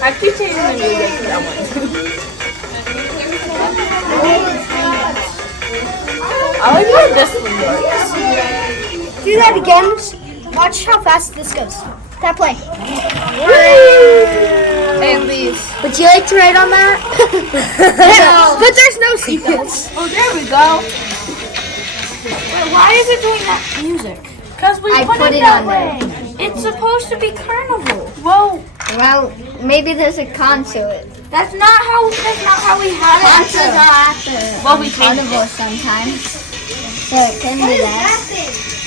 I keep changing the music to that one. I like how this one works. Do that again. Watch how fast this goes. That play. And these. Would you like to ride on that? But there's no seatbelts. Oh, there we go. Wait, why is it doing that music? Because we put it that way. It's supposed to be carnival. Whoa. Well, maybe there's a con to it. That's not how we had it. Concerts are after Well, we changed carnival sometimes, so it can be that.